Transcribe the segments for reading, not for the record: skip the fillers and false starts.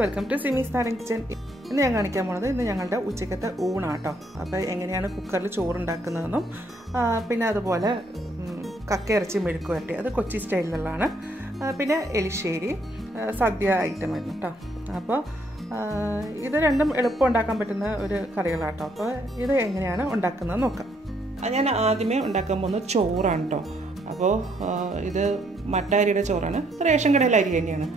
Welcome to സിമീസ് നാടൻ kitchen. ഇന്ന് ഞാൻ കാണിക്കാൻ പോകുന്നത് ഇന്ന് ഞങ്ങളുടെ ഉച്ചക്കത്തെ ഊണാട്ടോ. അപ്പോൾ എങ്ങനെയാണ് കുക്കറിൽ ചോറുണ്ടാക്കുന്നതെന്നും പിന്നെ അതുപോലെ കക്കയിറച്ചി മെഴുക്ക് വരട്ടി, അത് കൊച്ചി സ്റ്റൈലിലുള്ളതാണ്. പിന്നെ എലിശ്ശേരി സദ്യ ഐറ്റം ആയിരുന്നു കേട്ടോ. അപ്പോൾ ഇത് രണ്ടും എളുപ്പം ഉണ്ടാക്കാൻ പറ്റുന്ന ഒരു കറികളാട്ടോ. അപ്പോൾ ഇത് എങ്ങനെയാണ് ഉണ്ടാക്കുന്നത് നോക്കാം. ഞാൻ ആദ്യമേ ഉണ്ടാക്കാൻ പോകുന്നത് ചോറാണ് കേട്ടോ. അപ്പോൾ ഇത് മട്ടരിയുടെ ചോറാണ്, റേഷൻ കടയിലെ അരി തന്നെയാണ്.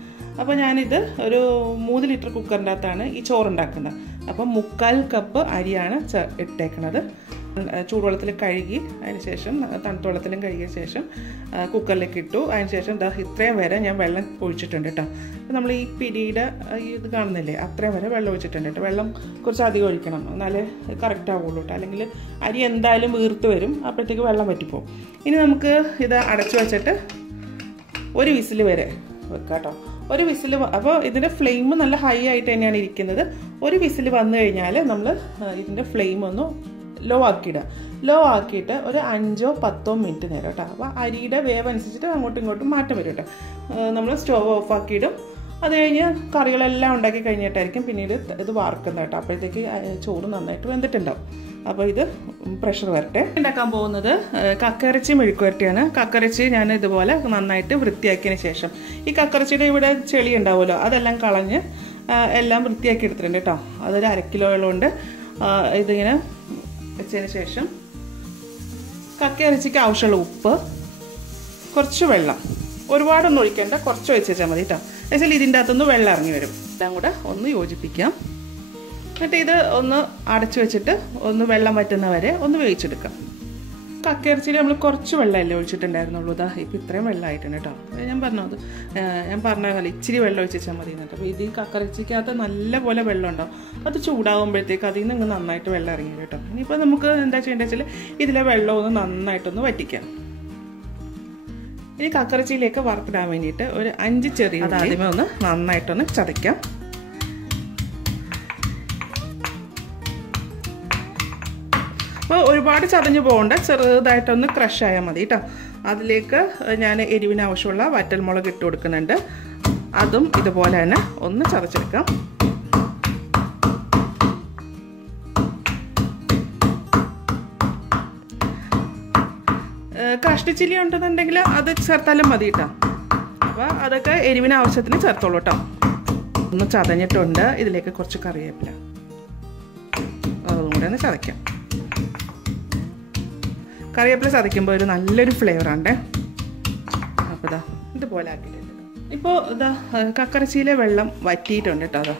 അപ്പോൾ ഞാനിത് ഒരു 3 ലിറ്റർ കുക്കറിൻ്റെ അകത്താണ് ഈ ചോറുണ്ടാക്കുന്നത്. അപ്പം 3/4 കപ്പ് അരിയാണ് ഇട്ടേക്കുന്നത്. ചൂടുവെള്ളത്തിൽ കഴുകി അതിന് ശേഷം തണുത്ത വെള്ളത്തിലും കഴുകിയ ശേഷം കുക്കറിലേക്ക് ഇട്ടു. അതിന് ശേഷം ഇത്രയും വരെ ഞാൻ വെള്ളം ഒഴിച്ചിട്ടുണ്ട് കേട്ടോ. അപ്പോൾ നമ്മൾ ഈ പിടിയുടെ ഇത് കാണുന്നില്ലേ, അത്രയും വരെ വെള്ളം ഒഴിച്ചിട്ടുണ്ട് കേട്ടോ. വെള്ളം കുറച്ച് അധികം ഒഴിക്കണം, എന്നാലേ കറക്റ്റ് ആവുള്ളൂ കേട്ടോ. അല്ലെങ്കിൽ അരി എന്തായാലും വീർത്ത് വരും, അപ്പോഴത്തേക്ക് വെള്ളം വറ്റിപ്പോവും. ഇനി നമുക്ക് ഇത് അടച്ചു വെച്ചിട്ട് ഒരു വിസിൽ വരെ വെക്കാം കേട്ടോ. ഒരു വിസിൽ, അപ്പോൾ ഇതിൻ്റെ ഫ്ലെയിം നല്ല ഹൈ ആയിട്ട് തന്നെയാണ് ഇരിക്കുന്നത്. ഒരു വിസിൽ വന്നു കഴിഞ്ഞാൽ നമ്മൾ ഇതിൻ്റെ ഫ്ലെയിം ഒന്ന് ലോ ആക്കിയിടുക. ലോ ആക്കിയിട്ട് ഒരു 5-10 മിനിറ്റ് നേരം കേട്ടോ. അപ്പോൾ അരിയുടെ വേവ് അനുസരിച്ചിട്ട് അങ്ങോട്ടും ഇങ്ങോട്ടും മാറ്റം വരും കേട്ടോ. നമ്മൾ സ്റ്റവ് ഓഫ് ആക്കിയിടും. അത് കഴിഞ്ഞ് കറികളെല്ലാം ഉണ്ടാക്കി കഴിഞ്ഞിട്ടായിരിക്കും പിന്നീട് ഇത് വാർക്കുന്നത് കേട്ടോ. അപ്പോഴത്തേക്ക് ചോറ് നന്നായിട്ട് വെന്തിട്ടുണ്ടാവും. അപ്പോൾ ഇത് പ്രഷർ വരട്ടെ. ഉണ്ടാക്കാൻ പോകുന്നത് കക്കയിറച്ചി മെഴുക്ക് വരട്ടിയാണ്. കക്കയിറച്ചി ഞാൻ ഇതുപോലെ നന്നായിട്ട് വൃത്തിയാക്കിയതിന് ശേഷം, ഈ കക്കയിറച്ചിയുടെ ഇവിടെ ചെളി ഉണ്ടാവുമല്ലോ, അതെല്ലാം കളഞ്ഞ് എല്ലാം വൃത്തിയാക്കി എടുത്തിട്ടുണ്ട് കേട്ടോ. അതൊരു 1/2 കിലോയോളമുണ്ട്. ഇതിങ്ങനെ വെച്ചതിന് ശേഷം കക്കയിറച്ചിക്ക് ആവശ്യമുള്ള ഉപ്പ്, കുറച്ച് വെള്ളം, ഒരുപാടൊന്നും ഒഴിക്കേണ്ട, കുറച്ച് വെച്ചാൽ മതി കേട്ടോ. എന്നുവെച്ചാൽ ഇതിൻ്റെ അകത്തുനിന്ന് വെള്ളം ഇറങ്ങി വരും. എല്ലാം കൂടെ ഒന്ന് യോജിപ്പിക്കാം. എന്നിട്ട് ഇത് ഒന്ന് അടച്ചു വെച്ചിട്ട് ഒന്ന് വെള്ളം വറ്റുന്നവരെ ഒന്ന് വേവിച്ചെടുക്കാം. കക്കയിറച്ചിയിൽ നമ്മൾ കുറച്ച് വെള്ളമല്ലേ ഒഴിച്ചിട്ടുണ്ടായിരുന്നുള്ളൂ. ഇപ്പം ഇത്രയും വെള്ളമായിട്ടുണ്ട് കേട്ടോ. ഞാൻ പറഞ്ഞ പോലെ ഇച്ചിരി വെള്ളം ഒഴിച്ചാൽ മതി എന്നിട്ട്. അപ്പോൾ ഇത് ഈ കക്കയിറച്ചിക്കകത്ത് നല്ല പോലെ വെള്ളം ഉണ്ടാവും. അത് ചൂടാകുമ്പോഴത്തേക്ക് അതിൽ നിന്ന് നന്നായിട്ട് വെള്ളം ഇറങ്ങി കേട്ടോ. ഇനിയിപ്പോൾ നമുക്ക് എന്താ ചെയ്യേണ്ടത് വെച്ചാൽ ഇതിലെ വെള്ളം ഒന്ന് നന്നായിട്ടൊന്ന് വറ്റിക്കാം. ഇനി കക്കയിറച്ചിയിലേക്ക് വറുത്തിടാൻ വേണ്ടിയിട്ട് ഒരു 5 ചെറിയ ആദ്യമേ ഒന്ന് നന്നായിട്ടൊന്ന് ചതയ്ക്കാം. അപ്പോൾ ഒരുപാട് ചതഞ്ഞു പോകണ്ട, ചെറുതായിട്ടൊന്ന് ക്രഷ് ആയാൽ മതി കേട്ടോ. അതിലേക്ക് ഞാൻ എരിവിന് ആവശ്യമുള്ള വറ്റൽമുളക് ഇട്ട് കൊടുക്കുന്നുണ്ട്. അതും ഇതുപോലെ തന്നെ ഒന്ന് ചതച്ചെടുക്കാം. കഷ്ടി ചില്ലി ഉണ്ടെന്നുണ്ടെങ്കിൽ അത് ചേർത്താലും മതി കേട്ടോ. അപ്പോൾ അതൊക്കെ എരിവിന് ആവശ്യത്തിന് ചേർത്തോളൂ കേട്ടോ. ഒന്ന് ചതഞ്ഞിട്ടുണ്ട്. ഇതിലേക്ക് കുറച്ച് കറിവേപ്പില, അതും കൂടെ ഒന്ന് ചതയ്ക്കാം. കറിവേപ്പില ചതയ്ക്കുമ്പോൾ ഒരു നല്ലൊരു ഫ്ലേവറാണ്. അപ്പോൾ ഇതുപോലെ ആക്കിയിട്ടുണ്ട്. ഇപ്പോൾ കക്കയിറച്ചിയിലെ വെള്ളം വറ്റിയിട്ടുണ്ട് കേട്ടോ.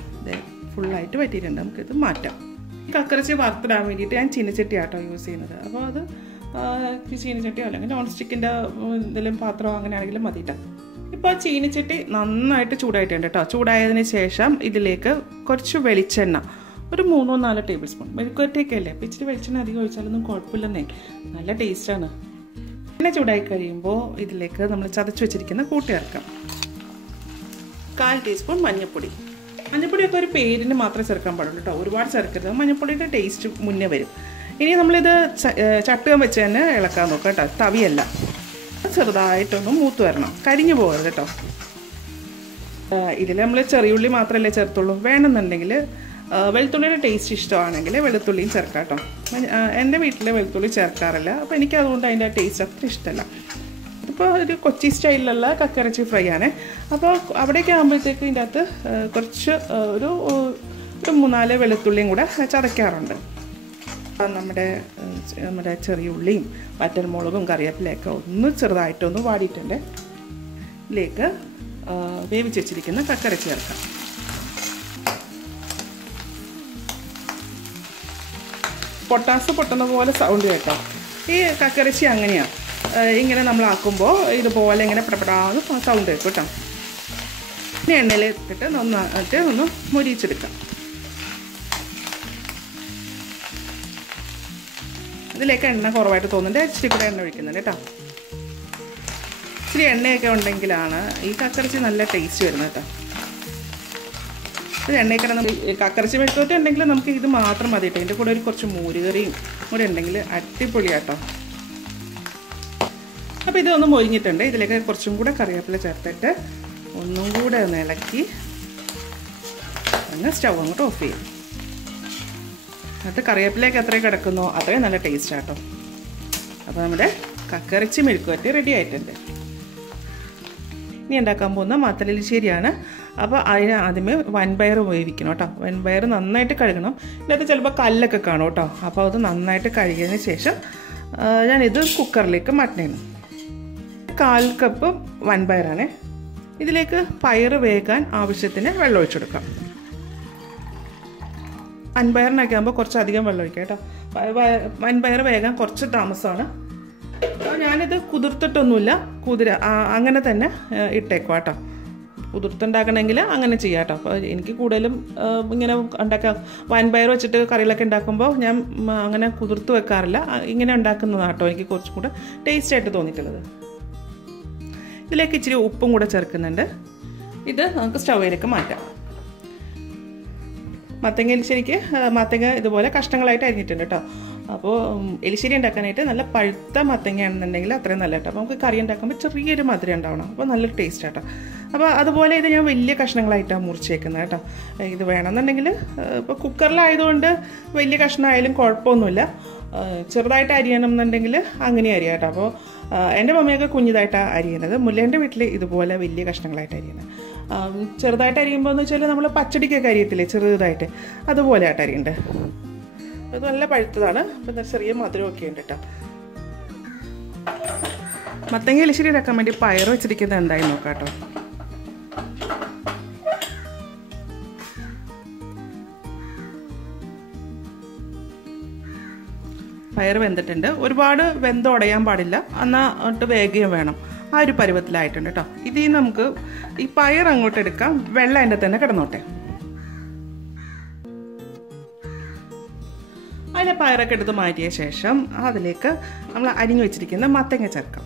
ഫുള്ളായിട്ട് വറ്റിയിട്ടുണ്ട്. നമുക്കിത് മാറ്റാം. കക്കയിറച്ചി വറുത്തിടാൻ വേണ്ടിയിട്ട് ഞാൻ ചീനച്ചട്ടി ആട്ടോ യൂസ് ചെയ്യുന്നത്. അപ്പോൾ അത് ചീനച്ചട്ടിയോ അല്ലെങ്കിൽ നോൺ സ്റ്റിക്കിൻ്റെ എന്തെങ്കിലും പാത്രമോ അങ്ങനെ ആണെങ്കിലും മതി കേട്ടോ. ഇപ്പോൾ ചീനച്ചട്ടി നന്നായിട്ട് ചൂടായിട്ടുണ്ട് കേട്ടോ. ചൂടായതിന് ശേഷം ഇതിലേക്ക് കുറച്ച് വെളിച്ചെണ്ണ, ഒരു 3-4 ടേബിൾ സ്പൂൺ. മെഴുക്കുവരട്ടിയൊക്കെ അല്ലേ, അപ്പോൾ ഇച്ചിരി വെളിച്ചെണ്ണ അധികം ഒഴിച്ചാലൊന്നും കുഴപ്പമില്ലെന്നേ, നല്ല ടേസ്റ്റാണ്. എണ്ണ ചൂടായി കഴിയുമ്പോൾ ഇതിലേക്ക് നമ്മൾ ചതച്ച് വെച്ചിരിക്കുന്ന കൂട്ടി ചേർക്കാം. 1/4 ടീസ്പൂൺ മഞ്ഞൾപ്പൊടി. മഞ്ഞൾപ്പൊടിയൊക്കെ ഒരു പേരിന് മാത്രമേ ചേർക്കാൻ പാടുള്ളൂ കേട്ടോ, ഒരുപാട് ചേർക്കരുത്. മഞ്ഞൾപ്പൊടിയുടെ ടേസ്റ്റ് മുന്നേ വരും. ഇനി നമ്മളിത് ചട്ടുകം വെച്ച് തന്നെ ഇളക്കാൻ നോക്കാം കേട്ടോ, തവിയല്ല. ചെറുതായിട്ടൊന്ന് മൂത്ത് വരണം, കരിഞ്ഞു പോകരുത് കേട്ടോ. ഇതിൽ നമ്മൾ ചെറിയുള്ളി മാത്രമല്ലേ ചേർത്തുള്ളൂ. വേണമെന്നുണ്ടെങ്കിൽ വെളുത്തുള്ളിയുടെ ടേസ്റ്റ് ഇഷ്ടമാണെങ്കിൽ വെളുത്തുള്ളിയും ചേർക്കാം കേട്ടോ. എൻ്റെ വീട്ടിൽ വെളുത്തുള്ളി ചേർക്കാറില്ല, അപ്പോൾ എനിക്ക് അതുകൊണ്ട് അതിൻ്റെ ടേസ്റ്റ് അത്ര ഇഷ്ടമല്ല. ഇപ്പോൾ ഒരു കൊച്ചി സ്റ്റൈലിലുള്ള കക്കയിറച്ചി ഫ്രൈ ആണ്. അപ്പോൾ അവിടേക്ക് ആകുമ്പോഴത്തേക്ക് ഇതിൻ്റെ അകത്ത് കുറച്ച് ഒരു 3-4 വെളുത്തുള്ളിയും കൂടെ ചതയ്ക്കാറുണ്ട്. നമ്മുടെ ചെറിയ ഉള്ളിയും വറ്റൽമുളകും കറിവേപ്പിലയൊക്കെ ഒന്ന് ചെറുതായിട്ടൊന്ന് വാടിയിട്ടുണ്ട്. ഇതിലേക്ക് വേവിച്ച് വെച്ചിരിക്കുന്ന കക്കയിറച്ചി ചേർക്കാം. പൊട്ടാസ് പൊട്ടുന്ന പോലെ സൗണ്ട് കേട്ടോ. ഈ കക്കയിറച്ചി അങ്ങനെയാണ്, ഇങ്ങനെ നമ്മളാക്കുമ്പോൾ ഇതുപോലെ ഇങ്ങനെ പെടപ്പെടാതെ സൗണ്ട് കേൾക്കും കേട്ടോ. ഇനി എണ്ണയിൽ ഇട്ടിട്ട് നന്നായിട്ട് ഒന്ന് മൊരിയിച്ചെടുക്കാം. ഇതിലേക്ക് എണ്ണ കുറവായിട്ട് തോന്നുന്നുണ്ട്, ഇച്ചിരി കൂടെ എണ്ണ ഒഴിക്കുന്നുണ്ട് കേട്ടോ. ഇച്ചിരി എണ്ണയൊക്കെ ഉണ്ടെങ്കിലാണ് ഈ കക്കയിറച്ചി നല്ല ടേസ്റ്റ് വരുന്നത് കേട്ടോ. ഇത് എണ്ണയൊക്കെ കക്കയിറച്ചി മെഴുക്കുവരട്ടി ഉണ്ടെങ്കിൽ നമുക്ക് ഇത് മാത്രം മതി കേട്ടോ. ഇതിൻ്റെ കൂടെ ഒരു കുറച്ച് മോരുകറിയും കൂടെ ഉണ്ടെങ്കിൽ അടിപൊളിയാട്ടോ. അപ്പോൾ ഇതൊന്ന് മൊരിഞ്ഞിട്ടുണ്ട്. ഇതിലേക്ക് കുറച്ചും കൂടെ കറിവേപ്പില ചേർത്തിട്ട് ഒന്നും കൂടെ ഒന്ന് ഇളക്കി അങ്ങ് സ്റ്റൗ അങ്ങോട്ട് ഓഫ് ചെയ്യും. എന്നിട്ട് കറിവേപ്പിലേക്ക് എത്രയും കിടക്കുന്നോ അത്രയും നല്ല ടേസ്റ്റ് ആട്ടോ. അപ്പോൾ നമ്മുടെ കക്കയിറച്ചി മെഴുക്കുവരട്ടി റെഡി ആയിട്ടുണ്ട്. ഇനി ഉണ്ടാക്കാൻ പോകുന്ന മത്തലെലിശ്ശേരിയാണ്. അപ്പോൾ അതിന് ആദ്യമേ വൻപയർ വേവിക്കണം കേട്ടോ. വൻപയർ നന്നായിട്ട് കഴുകണം. ഇതിനകത്ത് ചിലപ്പോൾ കല്ലൊക്കെ കാണും കേട്ടോ. അപ്പോൾ അത് നന്നായിട്ട് കഴുകിയതിന് ശേഷം ഞാനിത് കുക്കറിലേക്ക് മാറ്റണം. 1/4 കപ്പ് വൻപയറാണ്. ഇതിലേക്ക് പയർ വേകാൻ ആവശ്യത്തിന് വെള്ളം ഒഴിച്ചെടുക്കാം. വൻപയറിനൊക്കെ ആകുമ്പോൾ കുറച്ചധികം വെള്ളം ഒഴിക്കാം കേട്ടോ. വൻപയർ വേകാൻ കുറച്ച് താമസമാണ്. ഞാനിത് കുതിർത്തിട്ടൊന്നുമില്ല, അങ്ങനെ തന്നെ ഇട്ടേക്കും കേട്ടോ. കുതിർത്തുണ്ടാക്കണമെങ്കിൽ അങ്ങനെ ചെയ്യാം കേട്ടോ. അപ്പോൾ എനിക്ക് കൂടുതലും ഇങ്ങനെ ഉണ്ടാക്കാം, വൻപയർ വെച്ചിട്ട് കറികളൊക്കെ ഉണ്ടാക്കുമ്പോൾ ഞാൻ അങ്ങനെ കുതിർത്ത് വെക്കാറില്ല. ഇങ്ങനെ ഉണ്ടാക്കുന്നതാണ് കേട്ടോ എനിക്ക് കുറച്ചും കൂടെ ടേസ്റ്റായിട്ട് തോന്നിയിട്ടുള്ളത്. ഇതിലേക്ക് ഇച്ചിരി ഉപ്പും കൂടെ ചേർക്കുന്നുണ്ട്. ഇത് നമുക്ക് സ്റ്റൗവിലേക്ക് മാറ്റാം. മത്തങ്ങ എലിശ്ശേരിക്ക് മത്തങ്ങ ഇതുപോലെ കഷ്ണങ്ങളായിട്ട് അരിഞ്ഞിട്ടുണ്ട് കേട്ടോ. അപ്പോൾ എലിശ്ശേരി ഉണ്ടാക്കാനായിട്ട് നല്ല പഴുത്ത മത്തങ്ങയാണെന്നുണ്ടെങ്കിൽ അത്രയും നല്ല കേട്ടോ. അപ്പോൾ നമുക്ക് കറി ഉണ്ടാക്കുമ്പോൾ ചെറിയൊരു മധുരം ഉണ്ടാവണം. അപ്പോൾ നല്ലൊരു ടേസ്റ്റ് കേട്ടോ. അപ്പോൾ അതുപോലെ ഇത് ഞാൻ വലിയ കഷ്ണങ്ങളായിട്ടാണ് മുറിച്ചേക്കുന്നത് കേട്ടോ. ഇത് വേണമെന്നുണ്ടെങ്കിൽ ഇപ്പോൾ കുക്കറിലായതുകൊണ്ട് വലിയ കഷ്ണമായാലും കുഴപ്പമൊന്നുമില്ല. ചെറുതായിട്ട് അരിയണം എന്നുണ്ടെങ്കിൽ അങ്ങനെ അരിയാം കേട്ടോ. അപ്പോൾ എൻ്റെ മമ്മിയൊക്കെ കുഞ്ഞിതായിട്ടാണ് അരിയുന്നത്. മുല്ലേൻ്റെ വീട്ടിൽ ഇതുപോലെ വലിയ കഷ്ണങ്ങളായിട്ട് അരിയുന്നത്. ചെറുതായിട്ട് അരിയുമ്പോൾ എന്ന് വെച്ചാൽ നമ്മൾ പച്ചടിക്കൊക്കെ അരിയത്തില്ലേ ചെറുതായിട്ട്, അതുപോലെ ആയിട്ട് അരിയുണ്ട്. അത് നല്ല പഴുത്തതാണ്. അപ്പം ചെറിയ മധുരമൊക്കെ ഉണ്ട് കേട്ടോ. മത്തങ്ങ എലിശ്ശേരി ഉണ്ടാക്കാൻ വേണ്ടി പയർ വെച്ചിരിക്കുന്നത് എന്തായി നോക്കാം കേട്ടോ. പയർ വെന്തിട്ടുണ്ട്. ഒരുപാട് വെന്തുടയാൻ പാടില്ല, എന്നാൽ വേഗം വേണം. ആ ഒരു പരുവത്തിലായിട്ടുണ്ട് കേട്ടോ. ഇതിൽ നമുക്ക് ഈ പയർ അങ്ങോട്ട് എടുക്കാം. വെള്ളം അതിൻ്റെ തന്നെ കിടന്നോട്ടെ. അതിലെ പയറൊക്കെ എടുത്ത് മാറ്റിയ ശേഷം അതിലേക്ക് നമ്മൾ അരിഞ്ഞു വെച്ചിരിക്കുന്ന മത്തങ്ങ ചേർക്കാം.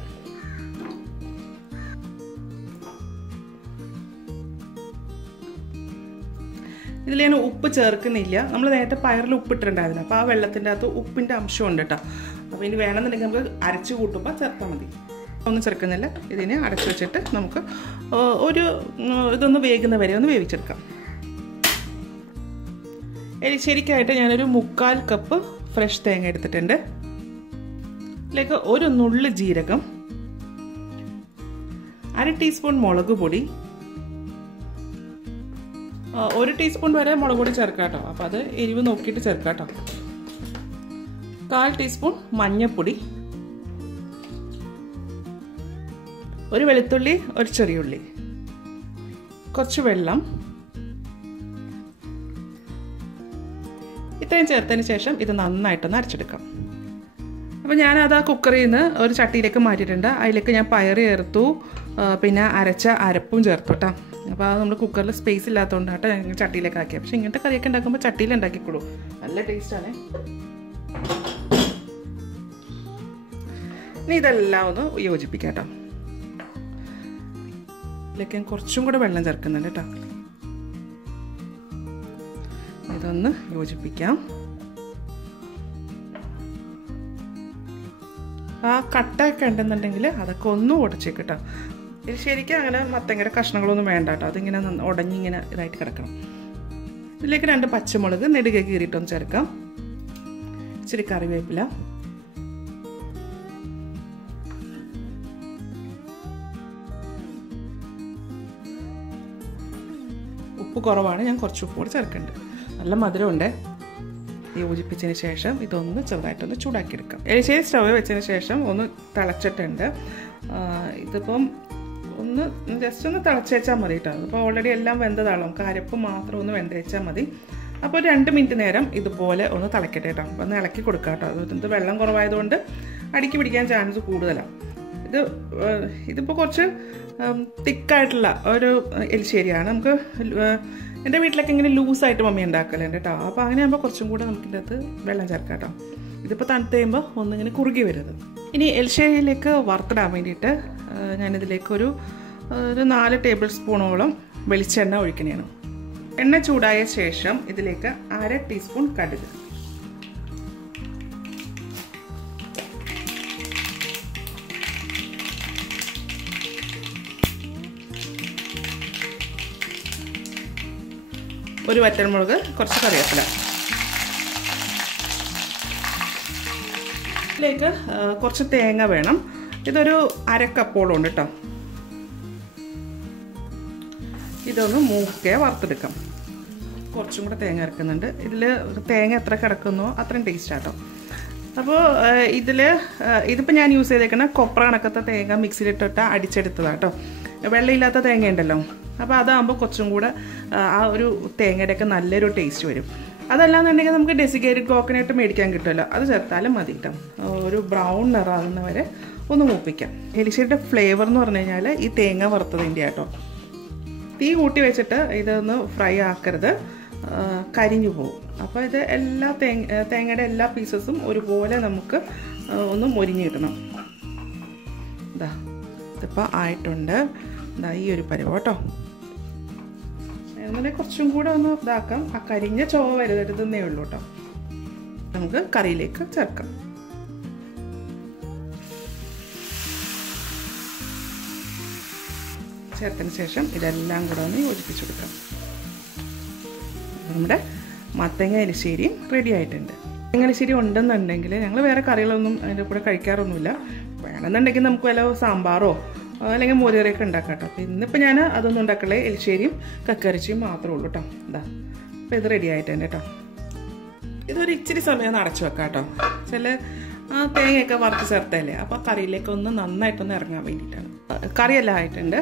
ഇതിൽ ഞാൻ ഉപ്പ് ചേർക്കുന്നില്ല. നമ്മൾ നേരത്തെ പയറിൽ ഉപ്പിട്ടിട്ടുണ്ടായിരുന്നു. അപ്പോൾ ആ വെള്ളത്തിൻ്റെ അകത്ത് ഉപ്പിൻ്റെ അംശമുണ്ട് കേട്ടോ. അപ്പോൾ ഇനി വേണമെന്നുണ്ടെങ്കിൽ നമുക്ക് അരച്ച് കൂട്ടുമ്പോൾ ചേർത്താൽ മതി. ഒന്നും ചേർക്കുന്നില്ല. ഇതിനെ അടച്ചു വെച്ചിട്ട് നമുക്ക് ഇതൊന്ന് വേകുന്ന വരെ ഒന്ന് വേവിച്ചെടുക്കാം. എലിശ്ശേരിക്കായിട്ട് ഞാനൊരു 1/4 കപ്പ് ഫ്രഷ് തേങ്ങ എടുത്തിട്ടുണ്ട്. ഇതിലേക്ക് ഒരു നുള്ള് ജീരകം, 1/2 ടീസ്പൂൺ മുളക് പൊടി, 1 ടീസ്പൂൺ വരെ മുളക് പൊടി ചേർക്കാം കേട്ടോ. അപ്പോൾ അത് എരിവ് നോക്കിയിട്ട് ചേർക്കാം കേട്ടോ. 1/4 ടീസ്പൂൺ മഞ്ഞൾപ്പൊടി, ഒരു വെളുത്തുള്ളി, ഒരു ചെറിയുള്ളി, കുറച്ച് വെള്ളം, ഇത്രയും ചേർത്തതിന് ശേഷം ഇത് നന്നായിട്ടൊന്ന് അരച്ചെടുക്കാം. അപ്പോൾ ഞാനത് ആ കുക്കറിൽ നിന്ന് ഒരു ചട്ടിയിലേക്ക് മാറ്റിയിട്ടുണ്ട്. അതിലേക്ക് ഞാൻ പയർ ചേർത്തു, പിന്നെ അരച്ച അരപ്പും ചേർത്തു കേട്ടോ. അപ്പോൾ അത് നമ്മൾ കുക്കറിൽ സ്പേസ് ഇല്ലാത്തതുകൊണ്ടാട്ടോ ഞാൻ ചട്ടിയിലേക്ക് ആക്കിയത്. പക്ഷേ ഇങ്ങനത്തെ കറിയൊക്കെ ഉണ്ടാക്കുമ്പോൾ ചട്ടിയിൽ ഉണ്ടാക്കിക്കോളൂ, നല്ല ടേസ്റ്റാണ്. ഇനി ഇതെല്ലാം ഒന്ന് യോജിപ്പിക്കാം കേട്ടോ. ഇതിലേക്ക് ഞാൻ കുറച്ചും കൂടെ വെള്ളം ചേർക്കുന്നുണ്ട് കേട്ടോ. ഇതൊന്ന് യോജിപ്പിക്കാം. ആ കട്ടയൊക്കെ ഉണ്ടെന്നുണ്ടെങ്കിൽ അതൊക്കെ ഒന്ന് ഉടച്ചേക്ക് കേട്ടോ. ഇത് ശരിക്കും അങ്ങനെ മത്തങ്ങയുടെ കഷ്ണങ്ങളൊന്നും വേണ്ട കേട്ടോ. അതിങ്ങനെ ഉടഞ്ഞിങ്ങനെ ഇതായിട്ട് കിടക്കണം. ഇതിലേക്ക് 2 പച്ചമുളക് നെടുകെ കീറിയിട്ടൊന്ന് ചേർക്കാം. ഇച്ചിരി കറിവേപ്പില, ഉപ്പ് കുറവാണ്, ഞാൻ കുറച്ച് ഉപ്പ് കൂടി ചേർക്കുന്നുണ്ട്. നല്ല മധുരമുണ്ട്. യോജിപ്പിച്ചതിന് ശേഷം ഇതൊന്ന് ചെറുതായിട്ടൊന്ന് ചൂടാക്കിയെടുക്കാം. എലിശ്ശേരി സ്റ്റവ് വെച്ചതിന് ശേഷം ഒന്ന് തിളച്ചിട്ടുണ്ട്. ഇതിപ്പം ഒന്ന് ജസ്റ്റ് ഒന്ന് തിളച്ചേച്ചാൽ മതി കേട്ടോ. അതിപ്പോൾ ഓൾറെഡി എല്ലാം വെന്തതാണ്. നമുക്ക് അരപ്പ് മാത്രം ഒന്ന് വെന്തേച്ചാൽ മതി. അപ്പോൾ 2 മിനിറ്റ് നേരം ഇതുപോലെ ഒന്ന് തിളക്കട്ടെ കേട്ടോ. അപ്പോൾ ഒന്ന് ഇളക്കി കൊടുക്കാം കേട്ടോ. ഇത് വെള്ളം കുറവായതുകൊണ്ട് അടിക്ക് പിടിക്കാൻ ചാൻസ് കൂടുതലാണ്. ഇതിപ്പോൾ കുറച്ച് തിക്കായിട്ടുള്ള ഒരു എലിശ്ശേരിയാണ്. നമുക്ക് എൻ്റെ വീട്ടിലൊക്കെ ഇങ്ങനെ ലൂസായിട്ട് മമ്മി ഉണ്ടാക്കലുണ്ട് കേട്ടോ. അപ്പോൾ അങ്ങനെ ആകുമ്പോൾ കുറച്ചും കൂടെ നമുക്കിൻ്റെ അകത്ത് വെള്ളം ചേർക്കാം കേട്ടോ. ഇതിപ്പോൾ തണുത്ത് കഴിയുമ്പോൾ ഒന്നിങ്ങനെ കുറുകി വരുന്നത്. ഇനി എലിശ്ശേരിയിലേക്ക് വറുത്തിടാൻ വേണ്ടിയിട്ട് ഞാനിതിലേക്ക് ഒരു 4 ടേബിൾ സ്പൂണോളം വെളിച്ചെണ്ണ ഒഴിക്കണേണ്. എണ്ണ ചൂടായ ശേഷം ഇതിലേക്ക് 1/2 ടീസ്പൂൺ കടുക്, ഒരു വറ്റൽമുളക്, കുറച്ച് കറിവേപ്പില. ഇതിലേക്ക് കുറച്ച് തേങ്ങ വേണം. ഇതൊരു 1/2 കപ്പോളം ഉണ്ട് കേട്ടോ. ഇതൊന്ന് മൂക്കെ വറുത്തെടുക്കാം. കുറച്ചും കൂടെ തേങ്ങ ഇറക്കുന്നുണ്ട്. ഇതിൽ തേങ്ങ എത്ര കിടക്കുന്നോ അത്രയും ടേസ്റ്റ് ആട്ടോ. അപ്പോൾ ഇതിപ്പോൾ ഞാൻ യൂസ് ചെയ്തേക്കുന്ന കൊപ്ര കണക്കത്തെ തേങ്ങ മിക്സിയിലിട്ടിട്ട് അടിച്ചെടുത്തതാണ് കേട്ടോ. വെള്ളമില്ലാത്ത തേങ്ങ ഉണ്ടല്ലോ, അപ്പോൾ അതാകുമ്പോൾ കുറച്ചും കൂടെ ആ ഒരു തേങ്ങയുടെയൊക്കെ നല്ലൊരു ടേസ്റ്റ് വരും. അതല്ലാന്നുണ്ടെങ്കിൽ നമുക്ക് ഡെസിക്കേറ്റഡ് കോക്കനട്ട് മേടിക്കാൻ കിട്ടുമല്ലോ, അത് ചേർത്താലും മതി കേട്ടോ. ഒരു ബ്രൗൺ നിറാകുന്നവരെ ഒന്ന് മൂപ്പിക്കാം. എലിശ്ശേരിയുടെ ഫ്ലേവർ എന്ന് പറഞ്ഞു കഴിഞ്ഞാൽ ഈ തേങ്ങ വറുത്തതിൻ്റെ കേട്ടോ. തീ കൂട്ടി വെച്ചിട്ട് ഇതൊന്ന് ഫ്രൈ ആക്കരുത്, കരിഞ്ഞു പോകും. അപ്പോൾ ഇത് എല്ലാ തേങ്ങയുടെ എല്ലാ പീസസും ഒരുപോലെ നമുക്ക് ഒന്ന് മൊരിഞ്ഞ് കിട്ടണം. ഇതാ ഇതിപ്പോൾ ആയിട്ടുണ്ട്. ഇതാ ഈ ഒരു പരുവം കേട്ടോ. എന്നാലും കുറച്ചും കൂടെ ഒന്ന് ഇതാക്കാം. ആ കരിഞ്ഞ ചുവ വരുതരുതെന്നേ ഉള്ളൂ കേട്ടോ. നമുക്ക് കറിയിലേക്ക് ചേർക്കാം. ചേർത്തതിന് ശേഷം ഇതെല്ലാം കൂടെ ഒന്ന് യോജിപ്പിച്ചെടുക്കാം. നമ്മുടെ മത്തങ്ങ എലിശ്ശേരി റെഡി ആയിട്ടുണ്ട്. മത്തങ്ങ എലിശ്ശേരി ഉണ്ടെന്നുണ്ടെങ്കിൽ ഞങ്ങൾ വേറെ കറികളൊന്നും അതിൻ്റെ കൂടെ കഴിക്കാറൊന്നുമില്ല. വേണമെന്നുണ്ടെങ്കിൽ നമുക്ക് വല്ല സാമ്പാറോ അല്ലെങ്കിൽ മോരുകറിയൊക്കെ ഉണ്ടാക്കാം കേട്ടോ. അപ്പോൾ ഇന്നിപ്പോൾ ഞാൻ അതൊന്നും ഉണ്ടാക്കലേ, എലിശ്ശേരിയും കക്കയിറച്ചിയും മാത്രമേ ഉള്ളൂ കേട്ടോ. ഇതാ അപ്പോൾ ഇത് റെഡി ആയിട്ടുണ്ട് കേട്ടോ. ഇതൊരു ഇച്ചിരി സമയം ഒന്ന് അടച്ചു വെക്കാം കേട്ടോ. ചില തേങ്ങയൊക്കെ വറുത്ത് ചേർത്തല്ലേ, അപ്പോൾ കറിയിലേക്കൊന്ന് നന്നായിട്ടൊന്ന് ഇറങ്ങാൻ വേണ്ടിയിട്ടാണ്. കറിയെല്ലാം ആയിട്ടുണ്ട്.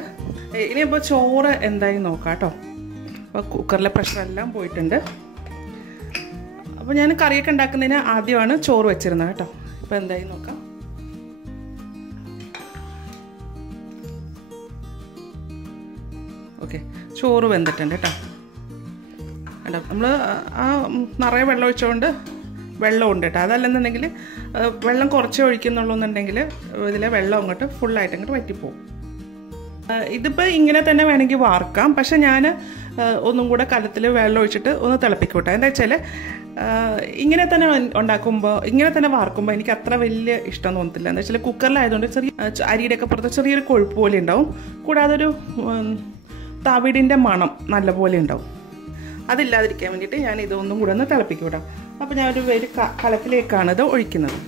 ഇനിയിപ്പോൾ ചോറ് എന്തായാലും നോക്കാം കേട്ടോ. അപ്പോൾ കുക്കറിലെ പ്രഷറെല്ലാം പോയിട്ടുണ്ട്. അപ്പോൾ ഞാൻ കറിയൊക്കെ ഉണ്ടാക്കുന്നതിന് ആദ്യമാണ് ചോറ് വെച്ചിരുന്നത് കേട്ടോ. അപ്പോൾ എന്തായാലും നോക്കാം. ഓക്കെ, ചോറ് വെന്തിട്ടുണ്ട് കേട്ടോ. കേട്ടോ നമ്മൾ ആ നിറയെ വെള്ളം ഒഴിച്ചുകൊണ്ട് വെള്ളമുണ്ട് കേട്ടോ. അതല്ലെന്നുണ്ടെങ്കിൽ വെള്ളം കുറച്ചേ ഒഴിക്കുന്നുള്ളൂന്നുണ്ടെങ്കിൽ ഇതിലെ വെള്ളം അങ്ങോട്ട് ഫുള്ളായിട്ട് അങ്ങോട്ട് വറ്റിപ്പോവും. ഇതിപ്പോൾ ഇങ്ങനെ തന്നെ വേണമെങ്കിൽ വാർക്കാം. പക്ഷെ ഞാൻ ഒന്നും കൂടെ കലത്തിൽ വെള്ളം ഒഴിച്ചിട്ട് ഒന്ന് തിളപ്പിക്കും കേട്ടോ. എന്താ വെച്ചാൽ ഇങ്ങനെ തന്നെ ഉണ്ടാക്കുമ്പോൾ, ഇങ്ങനെ തന്നെ വാർക്കുമ്പോൾ എനിക്ക് അത്ര വലിയ ഇഷ്ടം തോന്നത്തില്ല. എന്താ വെച്ചാൽ കുക്കറിലായതുകൊണ്ട് ചെറിയ അരിയുടെയൊക്കെ പുറത്ത് ചെറിയൊരു കൊഴുപ്പ് പോലെ ഉണ്ടാവും. കൂടാതെ ഒരു തവിടിൻ്റെ മണം നല്ലപോലെ ഉണ്ടാവും. അതില്ലാതിരിക്കാൻ വേണ്ടിയിട്ട് ഞാൻ ഇതൊന്നും കൂടെ ഒന്ന് തിളപ്പിക്കും കേട്ടോ. അപ്പോൾ ഞാനൊരു വലിയ കലത്തിലേക്കാണ് ഇത് ഒഴിക്കുന്നത്.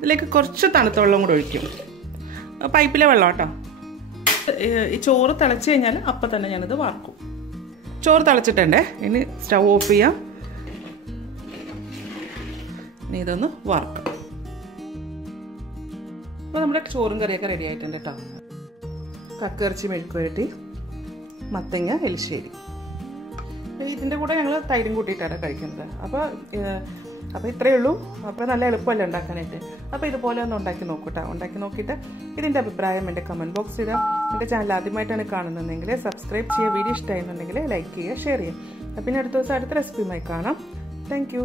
ഇതിലേക്ക് കുറച്ച് തണുത്ത വെള്ളം കൂടെ ഒഴിക്കും. പൈപ്പിലെ വെള്ളം കേട്ടോ. ഈ ചോറ് തിളച്ച് കഴിഞ്ഞാൽ അപ്പം തന്നെ ഞാനിത് വാർക്കും. ചോറ് തിളച്ചിട്ടുണ്ടേ. ഇനി സ്റ്റൗ ഓഫ് ചെയ്യാം. ഇനി ഇതൊന്ന് വാർക്കാം. അപ്പോൾ നമ്മുടെ ചോറും കറിയൊക്കെ റെഡി ആയിട്ടുണ്ട് കേട്ടോ. കക്കയിറച്ചി മെഴുക്കുവരട്ടി, മത്തങ്ങ എലിശ്ശേരി. ഇതിൻ്റെ കൂടെ ഞങ്ങൾ തൈരും കൂട്ടിയിട്ടാണ് കഴിക്കുന്നത്. അപ്പോൾ ഇത്രയേ ഉള്ളൂ. അപ്പോൾ നല്ല എളുപ്പമല്ലേ ഉണ്ടാക്കാനായിട്ട്. അപ്പോൾ ഇതുപോലെ ഒന്ന് ഉണ്ടാക്കി നോക്കൂട്ടോ. ഉണ്ടാക്കി നോക്കിയിട്ട് ഇതിൻ്റെ അഭിപ്രായം എൻ്റെ കമൻറ്റ് ബോക്സിൽ ഇടാം. എൻ്റെ ചാനൽ ആദ്യമായിട്ടാണ് കാണുന്നതെങ്കിൽ സബ്സ്ക്രൈബ് ചെയ്യുക. വീഡിയോ ഇഷ്ടമായിരുന്നുണ്ടെങ്കിൽ ലൈക്ക് ചെയ്യുക, ഷെയർ ചെയ്യുക. പിന്നെ അടുത്ത ദിവസം അടുത്ത റെസിപ്പിയുമായി കാണാം. Thank you.